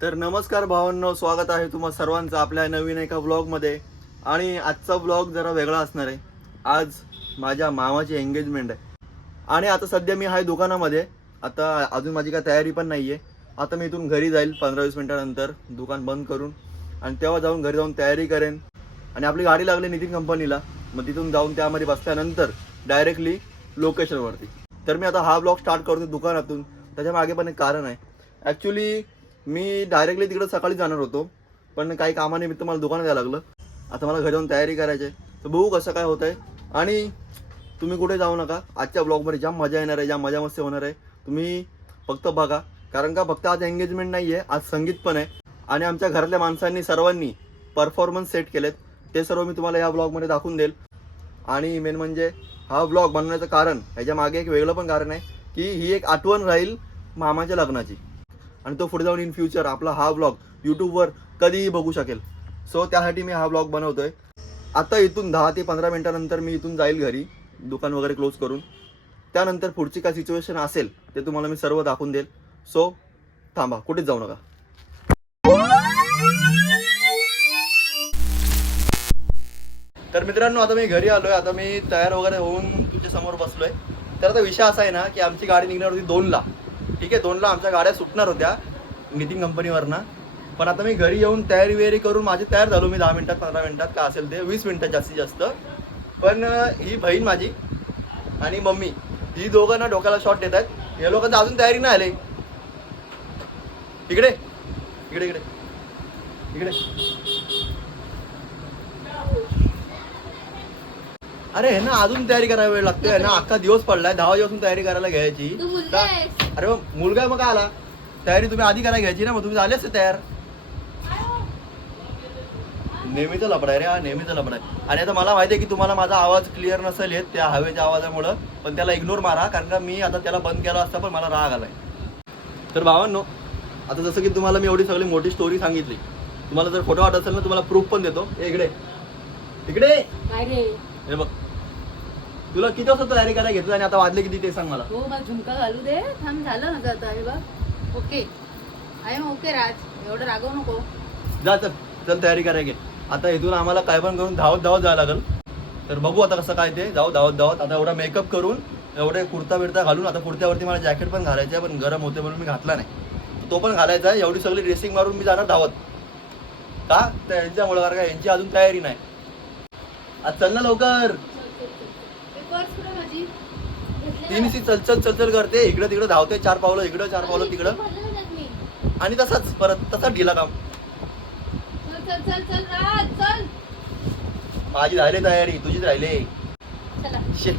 तर नमस्कार भावांनो, स्वागत आहे तुम्हा सर्वांचं आपल्या नवीन एका व्लॉगमध्ये. आणि आजचा व्लॉग जरा वेगळा असणार आहे. आज माझ्या मामाची एंगेजमेंट आहे आणि आता सध्या मी आहे दुकानामध्ये. आता अजून माझी काय तयारी पण नाही आहे. आता मी इथून घरी जाईल 15-20 मिनिटानंतर दुकान बंद करून, आणि तेव्हा जाऊन घरी जाऊन तयारी करेन. आणि आपली गाडी लागली नितीन कंपनीला, मग तिथून जाऊन त्यामध्ये बसल्यानंतर डायरेक्टली लोकेशनवरती. तर मी आता हा ब्लॉग स्टार्ट करतो दुकानातून. त्याच्या मागे पण एक कारण आहे. ॲक्च्युली मी डायरेक्टली तिकडे सकाळी जाणार होतो, पण काही कामानिमित्त मला दुकानात यायला लागलं. आता मला घरी जाऊन तयारी करायची आहे, तर बघू कसं काय होतं आहे. आणि तुम्ही कुठे जाऊ नका, आजच्या ब्लॉगमध्ये जाम मजा येणार आहे, जाम मजा मस्ती होणार आहे. तुम्ही फक्त बघा, कारण का फक्त आज एंगेजमेंट नाही आहे, आज संगीत पण आहे. आणि आमच्या घरातल्या माणसांनी सर्वांनी परफॉर्मन्स सेट केलेत, ते सर्व मी तुम्हाला या ब्लॉगमध्ये दाखवून देईल. आणि मेन म्हणजे हा ब्लॉग बनवण्याचं कारण, ह्याच्या मागे एक वेगळं पण कारण आहे की ही एक आठवण राहील मामाच्या लग्नाची, आणि तो पुढे जाऊन इन फ्युचर आपला हा ब्लॉग यूट्यूबवर कधीही बघू शकेल. सो त्यासाठी मी हा ब्लॉग बनवतोय. आता इथून 10 ते 15 मिनिटानंतर मी इथून जाईल घरी, दुकान वगैरे क्लोज करून. त्यानंतर पुढची काय सिच्युएशन असेल ते तुम्हाला मी सर्व दाखवून देईल. सो थांबा, कुठेच जाऊ नका. तर मित्रांनो, आता मी घरी आलोय. आता मी तयार वगैरे होऊन तुमच्या समोर बसलोय. तर आता विषय असा आहे ना की आमची गाडी निघणार होती 2ला. ठीक आहे, 2ला आमच्या गाड्या सुटणार होत्या नितीन कंपनीवरनं. पण आता मी घरी येऊन तयारी करून माझी तयार झालो मी 10 मिनिटात 15 मिनिटात, का असेल ते 20 मिनिटात जास्तीत जास्त. पण ही बहीण माझी आणि मम्मी, ही दोघं ना डोक्याला शॉट देत आहेत. या लोकांचं अजून तयारी नाही आले. इकडे इकडे इकडे इकडे. अरे हे ना अजून तयारी करायला वेळ लागतोय ना, अख्खा दिवस पडलाय, 10 वाजेपासून तयारी करायला घ्यायची. अरे मग मुलगा मग आला, तयारी तुम्ही आधी करायला घ्यायची ना, मग तुम्ही झाले असते तयार. नेहमीचा लफडा आहे रे हा, नेहमीचा लफडा आहे. आणि आता मला माहिती आहे की तुम्हाला माझा आवाज क्लिअर नसेल येत त्या हवेच्या आवाजामुळं, पण त्याला इग्नोर मारा, कारण का मी आता त्याला बंद केला असता पण मला राग आलाय. तर भावांनो, आता जसं की तुम्हाला मी एवढी सगळी मोठी स्टोरी सांगितली, तुम्हाला जर फोटो वाटत असेल ना, तुम्हाला प्रूफ पण देतो. इकडे इकडे हे बघ, तुला किती वाजता तयारी करायला घेतलं आणि आता वाजले किती ते सांग मला. हो, मला झुमका घालू दे. थांब, झालं माझं आता. हे बघ, ओके आय एम ओके. राज, एवढं रागवू नको. जा, चल चल तयारी करायला घे. आता इथून आम्हाला काय पण करून धावत जावं लागेल. तर बघू आता कसं काय ते, जाऊ धावत. आता एवढा मेकअप करून, एवढे कुर्ता बिर्ता घालून, आता कुर्त्यावरती मला जॅकेट पण घालायचं आहे, पण गरम होते म्हणून मी घातला नाही. तो पण घालायचा आहे. एवढी सगळी ड्रेसिंग मारून मी जाणार धावत. का तर यांच्यामुळे, कारण का यांची अजून तयारी नाही. आज चल ना लवकर. तीनशी चल चल चल चल करते, इकडं तिकडं धावते, 4 पावलं इकडं 4 पावलं तिकडं, आणि तसाच परत तसाच ढिला काम. माझी राहिले तयारी, तुझीच राहिले. शे.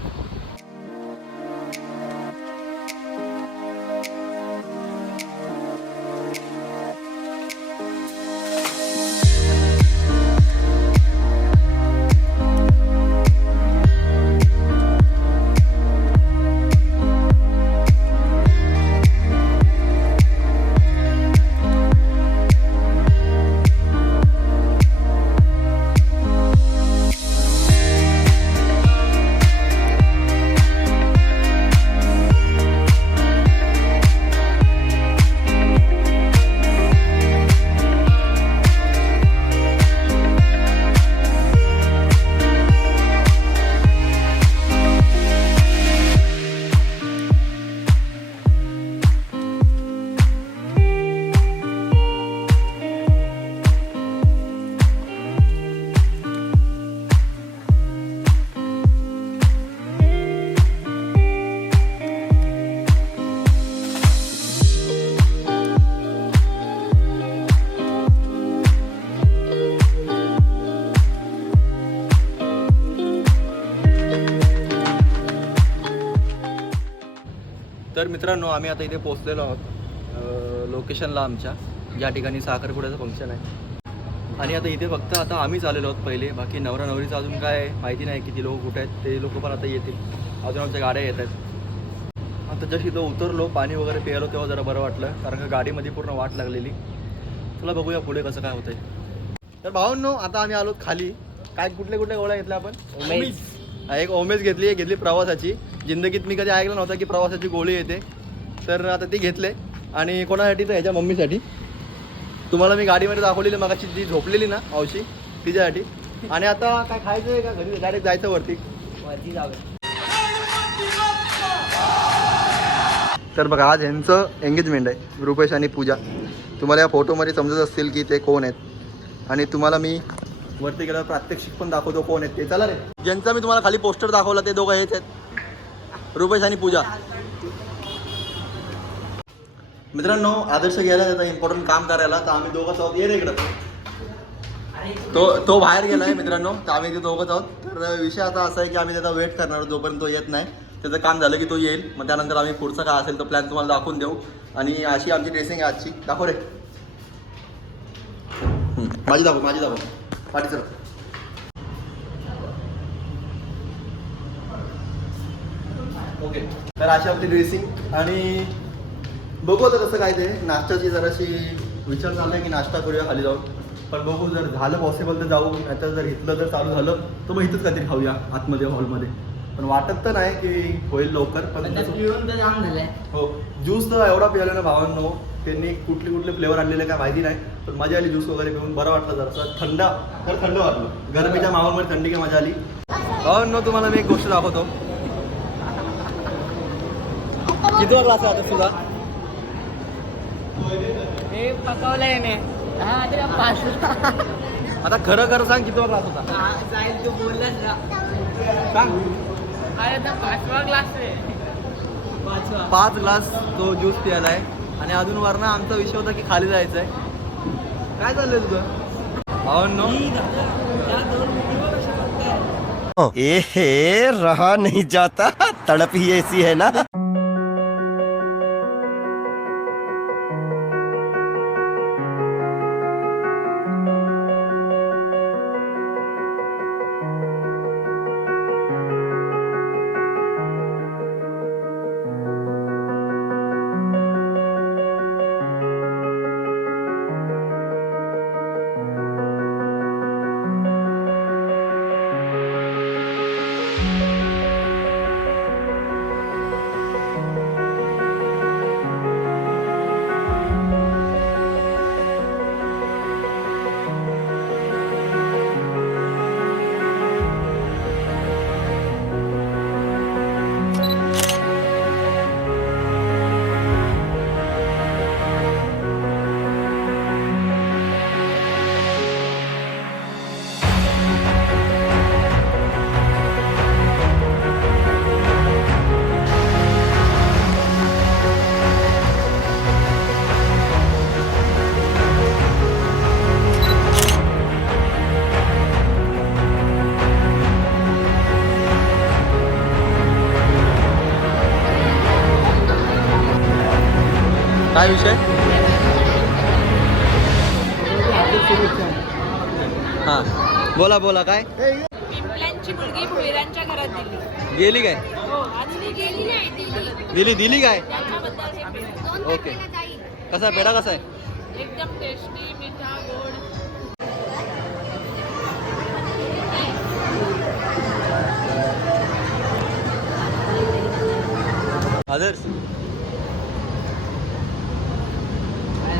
तर मित्रांनो, आम्ही आता इथे पोहोचलेलो आहोत लोकेशनला आमच्या, ज्या ठिकाणी साखरपुड्याचं फंक्शन आहे. आणि आता इथे फक्त आता आम्हीच आलेलो आहोत पहिले, बाकी नवरा नवरीचं अजून काय माहिती नाही किती लोक कुठे आहेत. ते लोक पण आता येतील, अजून आमच्या गाड्या येत आहेत. आता जस्ट इथं उतरलो, पाणी वगैरे प्यायलो, तेव्हा जरा बरं वाटलं, कारण का गाडीमध्ये पूर्ण वाट लागलेली. तुला बघूया पुढे कसं काय होतंय. तर भावांनो, आता आम्ही आलो खाली. काय कुठल्या गोळ्या घेतल्या आपण? एक ओमेज घेतली प्रवासाची. जिंदगीत मी कधी ऐकलं नव्हतं की प्रवासाची गोळी येते. तर आता ती घेतले. आणि कोणासाठी तर ह्याच्या मम्मीसाठी. तुम्हाला मी गाडीमध्ये दाखवलेली मगाशी जी झोपलेली ना मावशी तिच्यासाठी. आणि आता काय खायचं आहे का घरी डायरेक्ट जायचं वरती जावं. तर बघा आज यांचं एंगेजमेंट आहे रुपेश आणि पूजा. तुम्हाला या फोटोमध्ये समजत असतील की ते कोण आहेत आणि तुम्हाला मी वरती गेल्यावर प्रात्यक्षिक पण दाखवतो कोण आहेत ते. चला रे. ज्यांचा मी तुम्हाला खाली पोस्टर दाखवला ते दोघं हेच आहेत रुपेश आणि पूजा. मित्रांनो आदर्श गेला त्याचा इम्पॉर्टंट काम करायला तर आम्ही दोघंच आहोत. ये रे इकडं. तो बाहेर गेला आहे मित्रांनो तर आम्ही ते दोघंच आहोत. तर विषय आता असा आहे की आम्ही त्याचा वेट करणार आहोत जोपर्यंत तो येत नाही. त्याचं काम झालं की तो येईल मग त्यानंतर आम्ही पुढचा काय असेल तो प्लॅन तुम्हाला दाखवून देऊ. आणि अशी आमची ड्रेसिंग आहे आजची. दाखव रे. माझी दाखव पाठी सर. ओके तर अशी आपली ड्रेसिंग आणि बघू आता कसं काय ते. नाश्त्याची जराशी विचार चालला आहे की नाश्ता करूया खाली जाऊन. पण बघू जर झालं पॉसिबल तर जाऊ नाहीतर जर इथलं जर चालू झालं तर मग इथंच काहीतरी खाऊया आतमध्ये हॉलमध्ये. पण वाटत तर नाही की होईल लवकर. पण हो ज्यूस तर एवढा पिला ना भावांनो. त्यांनी कुठले फ्लेवर आणलेले काय माहिती नाही पण मजा आली. ज्यूस वगैरे पिऊन बरं वाटलं जरासं थंड वाटलं. गरमीच्या माहोलमध्ये थंडी काय मजा आली. भावांनो तुम्हाला मी एक गोष्ट दाखवतो. किती क्लास आहे आता तुझा? हे पकवलंय ने आता खरं सांग किती क्लास होता तू बोललास ना सांग. अरे आता 5वा क्लास आहे. 5 ग्लास तो ज्यूस प्यायला आहे आणि अजून वरनं आमचा विषय होता की खाली जायचं आहे. काय चाललंय तुझं भावांनो? ए रहा नहीं जाता तड़प ही ऐसी है ना. काय विषय? हां बोला काय. पिंपल्यांची मुलगी भुईरांच्या घरात दिली. गेली काय? हो अजून गेली नाही. दिली काय? त्याच्याबद्दल हे पेढा. ओके. कसा पेढा कसा आहे? एकदम टेस्टी मिठा गोड. आदर्श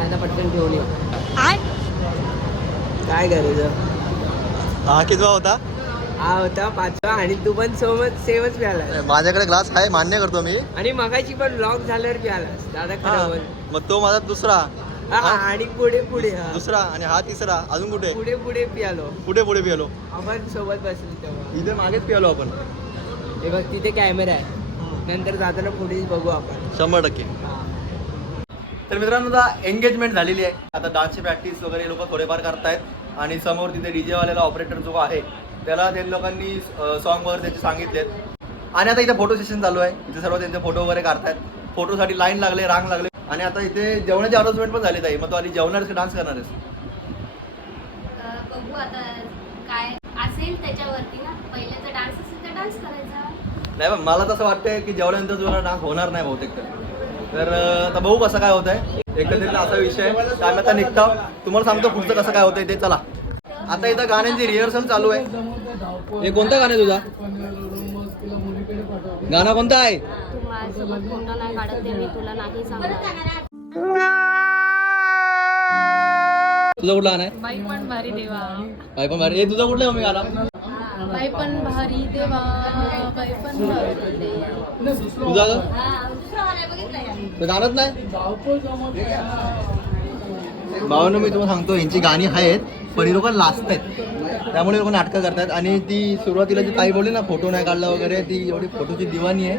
आता पटकन ठेवून ये. काय करायचं? हा कितवा होता? हा होता 5वा आणि तू पण सेमच प्यालास. माझ्याकडे ग्लास आहे मान्य करतो मी. आणि मगाची पण ब्लॉग झाल्यावर प्यालास. दादा खरं बोल. मग तो माझा दुसरा. आणि पुढे हा. दुसरा आणि हा तिसरा. अजून कुठे पुढे पियालो. पुढे पिलो. आपण सोबत बसलो तेव्हा. इथे मागेच पिलो आपण. हे बघ तिथे कॅमेरा आहे. नंतर जाताना पुढे बघू आपण. 100%. तर मित्रांनो आता एंगेजमेंट झालेली आहे. आता डान्सची प्रॅक्टिस वगैरे लोक थोडेफार करतायत आणि समोर तिथे डीजे वाल्याला ऑपरेटर जो आहे त्याला त्या लोकांनी सॉन्ग वगैरे त्याचे सांगितलेत. आणि आता इथे फोटो सेशन चालू आहे. इथे सर्व त्यांचे फोटो वगैरे काढतायत. फोटोसाठी लाईन लागले रांग लागले. आणि आता इथे जेवणाचे अनाउन्समेंट पण झाले. ताई मग तो आधी जेवणार की डान्स करणार आहेस? बघू आता काय असेल त्याच्यावरती ना. पहिले तर डान्स असेल तर डान्स करायचा. नाही पण मला तसं वाटतंय की जेवल्यानंतर तुला डान्स होणार नाही बहुतेक. तर आता बघू कसं काय होत आहे. एकंदरीत असा विषय आहे. आम्ही आता निघतो. तुम्हाला सांगतो पुढचं कसं काय होतंय ते. चला आता इथं गाण्यांची रिहर्सल चालू आहे. हे कोणतं गाणं आहे तुझा? गाणं कोणतं आहे? तू माझ्यासोबत फोटो नाही काढत ते मी तुला नाही सांगणार. तुझा कुठला गाणं आहे? बाई पण भारी देवा, बाई पण भारी. तुझा कुठला मम्मी गाणं? बाई पण भारी देवा, बाई पण भारी देवा. तुझा ग? दुसरा वाला बघितला का? तर गाणंच नाही. भावानं मी तुम्हाला सांगतो यांची गाणी आहेत पण ही लोक लाजत आहेत, त्यामुळे लोक नाटकं करतात. आणि ती सुरुवातीला जी ताई बोलली ना फोटो नाही काढला वगैरे, ती एवढी फोटोची दिवाणी आहे.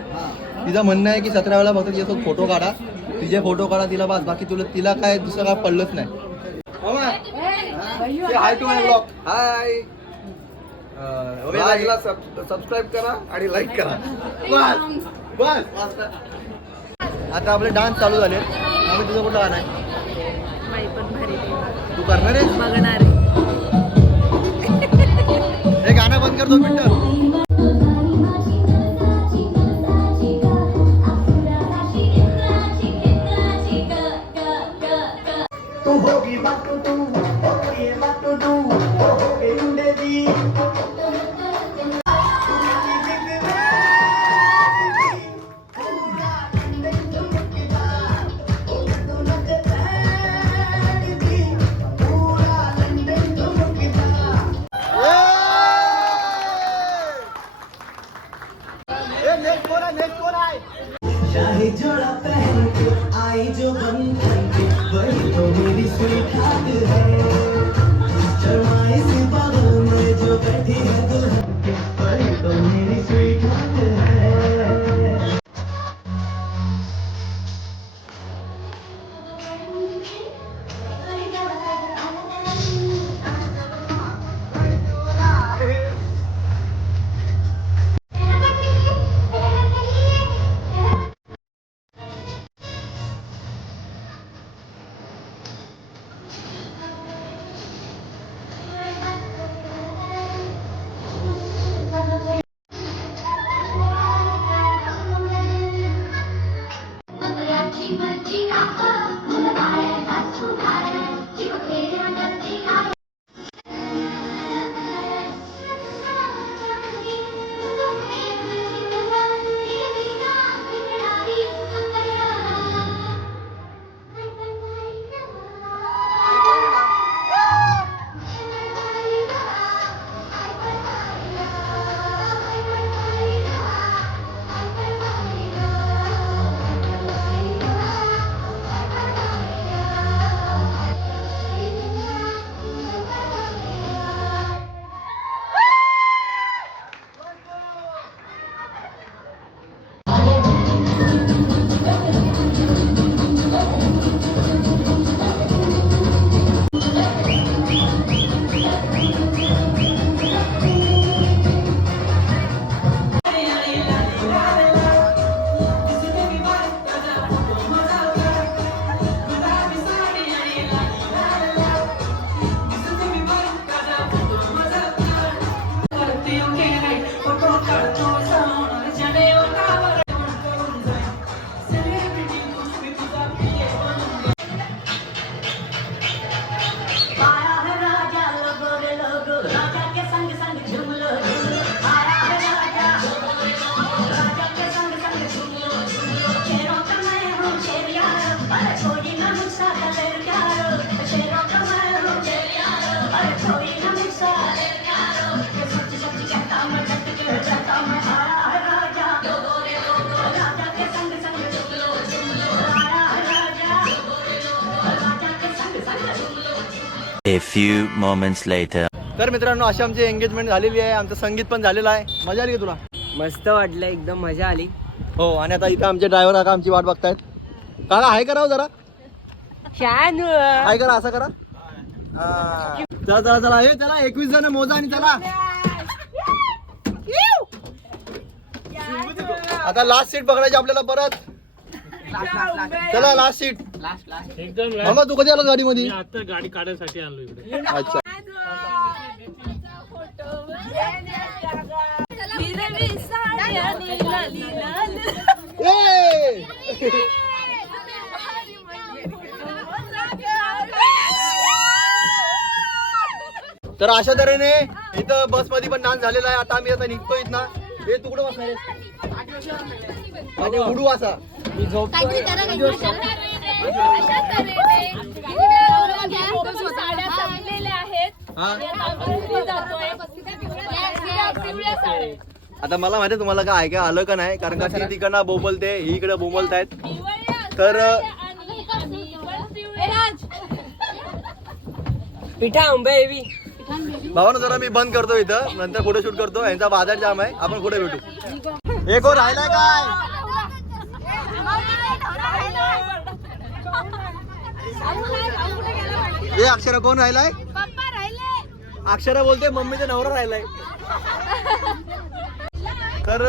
तिचं म्हणणं आहे की 17 वेळा फक्त तिच्यासोबत फोटो काढा, तिचे फोटो काढा तिला बस, बाकी तिला काय दुसरं काय पडलंच नाही. Hi to my blog. Hi. Subscribe करा आणि लाईक करा. बस बस. आता आपले डान्स चालू झाले. आम्ही तुझं कुठं गाणं आहे? बाई पण भारी देवा, तू करणार आहे? बघणार आहे. हे गाणं बंद कर 2 मिनिटं. शाही जोड़ा पहन के आई जो बंधन के, वही तो मेरी स्वीट हार्ट है। शर्माई सी बाहों में जो बैठी है दुल्हन के, वही तो मेरी स्वीट हार्ट है। A few moments later. तर मित्रांनो अशी आमची एंगेजमेंट झालेली आहे, आमचं संगीत पण झालेलं आहे. मजा आली का तुला? मस्त वाटलं, एकदम मजा आली. हो. आणि आता इथं आमचे ड्रायव्हर काका आमची वाट बघतायत. काका हाय करावं जरा, छान. हाय करा, असं करा. हा. चला चला चला, हे चला 21 जण मोजा आणि चला. आता लास्ट सीट पकडायची आपल्याला परत. चला लास्ट सीट. मामा तू कधी आला गाडीमध्ये? आता गाडी काढायसाठी आलो इकडे. अच्छा. ए! तर अशा तऱ्हेने इथं बस मध्ये पण डान्स झालेला आहे. आता आम्ही आता निघतो इथनं. हे तू कुठं बसणार आहेस? आणि उडू असा काहीतरी करा, काहीतरी. अशा तऱ्हेने, अशा तऱ्हेने. इकडे बघा, साड्या हा पिवळ्या साड्या. आता मला माहिती आहे तुम्हाला काय ऐकाय आलं का नाही, कारण का ती तिकडनं बोंबलते, ही इकडे बोंबलतायत. तर पिठा आंबे भावानं जरा मी बंद करतो इथं, नंतर फोटो शूट करतो. यांचा बाजार जाम आहे, आपण पुढे भेटू. एक हो राहिलाय काय? हे अक्षरा कोण राहिलाय? अक्षरा बोलते मम्मीचा नवरा राहिलाय. तर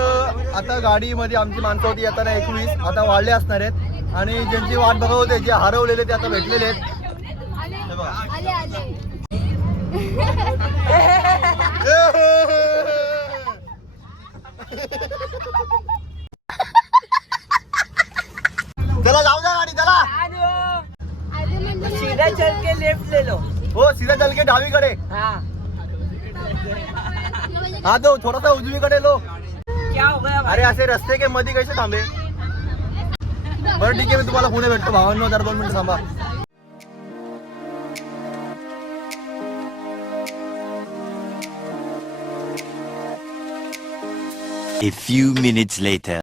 आता गाडीमध्ये आमची माणसं होती आता 21, आता वाढले असणार आहेत. आणि ज्यांची वाट बघत होते, जे हरवलेले ते आता भेटलेले आहेत. हे बघा. चला जाऊ द्या गाडी, चला. सीधा चल के लेफ्ट ले लो. हो सीधा चल के डावीकडे. हाँ हा तो थोडासा उजवीकडे लो. क्या हो गया अरे असे रस्ते के मध्ये कैसे थांबे. बरं ठीक आहे, मी तुम्हाला पुढे भेटतो भावांनो. जरा 2 मिनिटं थांबा. A few minutes later.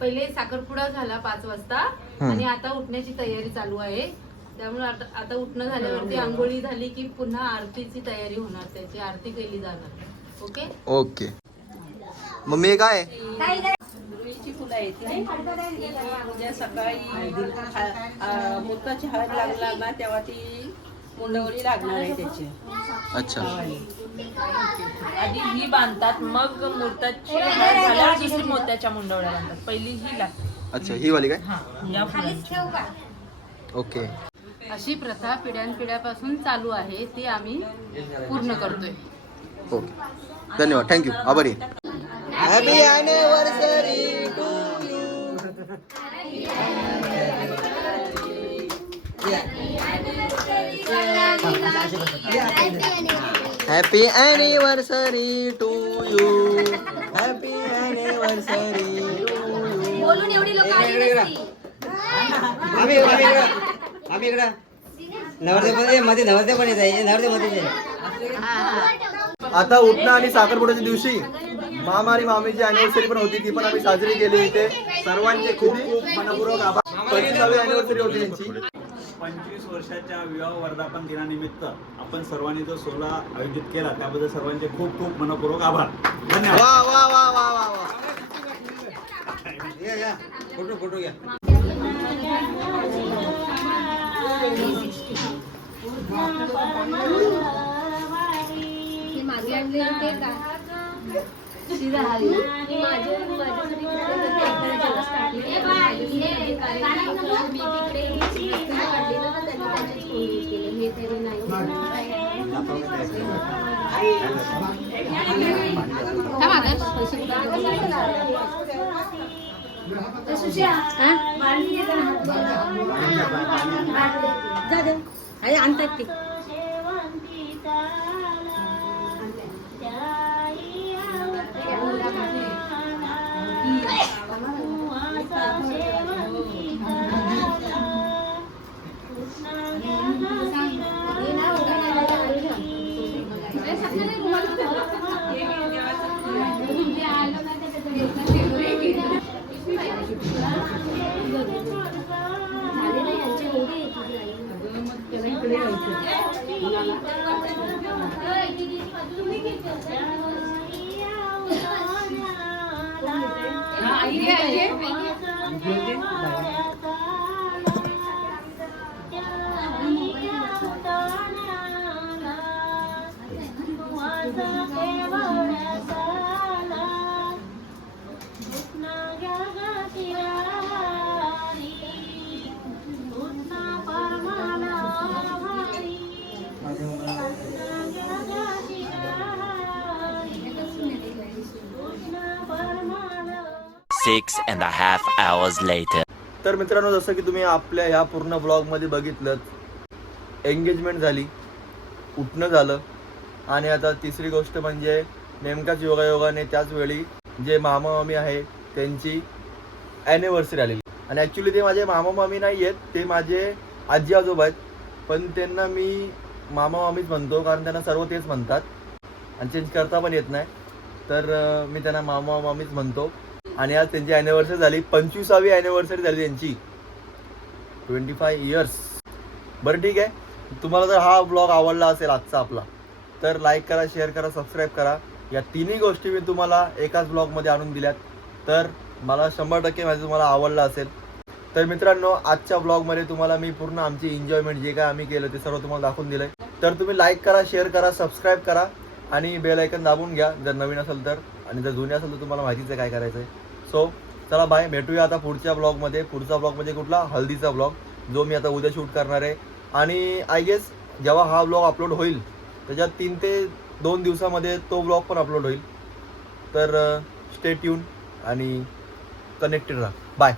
पहिले साखरपुडा झाला 5 वाजता आणि आता उठण्याची तयारी चालू आहे. त्यामुळे आता उठणं झाल्यावरती आंघोळी झाली की पुन्हा आरतीची तयारी होणार, त्याची आरती केली जाणार. Okay okay. मम्मी हे काय? रुईची फुलं येते. उद्या सकाळी मुहूर्ताची हळद लागणार ना, तेव्हा ती मुंडवळी लागणार आहे त्याची. अच्छा. आधी ही बांधतात, मग मुहूर्ताची हळद झाल्यावर दुसरी मोत्याच्या मुंडवळ्या बांधतात. पहिली ही लागते. अच्छा, ही वाली काय? या फुलांची. ओके. अशी प्रथा पिढ्यानपिढ्यापासून चालू आहे, ती आम्ही पूर्ण करतोय. ओके, धन्यवाद, थँक्यू, आभारी. Happy anniversary to happy anniversary to you. Happy anniversary to you. बोलून एवढी लोक आली नसती. आम्ही इकडं नवरदेव मध्ये नवरदेव पण येत आहे. नवरदेव मध्ये आता उठणं आणि साखरपुड्याच्या दिवशी मामा आणि मामीची अॅनिव्हर्सरी पण होती, ती पण आम्ही साजरी केली इथे. सर्वांचे खूप खूप मनपूर्वक आभार. 25वी अॅनिव्हर्सरी होती यांची. 25 वर्षाच्या विवाह वर्धापन दिनानिमित्त आपण सर्वांनी जो सोहळा आयोजित केला त्याबद्दल सर्वांचे खूप खूप मनपूर्वक आभार. धन्यवाद. वा वा वा वा वा वा. फोटो फोटो घ्या. मागे आणले ते का शिरा हरी माझ्यासाठी हे तरी नाही. आणतात ते. 6.5 hours later. तर मित्रांनो, जसं की तुम्ही आपल्या ह्या पूर्ण ब्लॉगमध्ये बघितलं, एंगेजमेंट झाली, उठणं झालं आणि आता तिसरी गोष्ट म्हणजे नेमकाच योगायोगाने त्याच वेळी जे मामा मामी आहे त्यांची ॲनिव्हर्सरी आलेली. आणि ॲक्च्युली ते माझे मामा मामी नाही आहेत, ते माझे आजी आजोबा आहेत, पण त्यांना मी मामा मामीच म्हणतो कारण त्यांना सर्व तेच म्हणतात आणि चेंज करता पण येत नाही. तर मी त्यांना मामा मामीच म्हणतो. आणि आज त्यांची ॲनिव्हर्सरी झाली, 25वी ॲनिव्हर्सरी झाली त्यांची, 25 इयर्स. बरं ठीक आहे, तुम्हाला जर हा ब्लॉग आवडला असेल आजचा आपला, तर लाईक करा, शेअर करा, सबस्क्राईब करा. या तिन्ही गोष्टी मी तुम्हाला एकाच ब्लॉगमध्ये आणून दिल्यात, तर मला 100% माझं तुम्हाला आवडला असेल. तर मित्रांनो, आजच्या ब्लॉगमध्ये तुम्हाला मी पूर्ण आमची एन्जॉयमेंट जे काय आम्ही केलं ते सर्व तुम्हाला दाखवून दिलं आहे. तर तुम्ही लाईक करा, शेअर करा, सबस्क्राईब करा आणि बेल आयकन दाबून घ्या जर नवीन असेल तर, आणि जर जुने असेल तर तुम्हाला माहितीच आहे काय करायचं आहे. सो चला बाय, भेटूया आता पुढच्या ब्लॉगमध्ये. पुढचा ब्लॉग म्हणजे कुठला, हल्दीचा ब्लॉग, जो मी आता उद्या शूट करणार आहे. आणि आय गेस जेव्हा हा ब्लॉग अपलोड होईल त्याच्यात 3 ते 2 दिवसामध्ये तो ब्लॉग पण अपलोड होईल. तर स्टे ट्यून आणि कनेक्टेड राहा. बाय.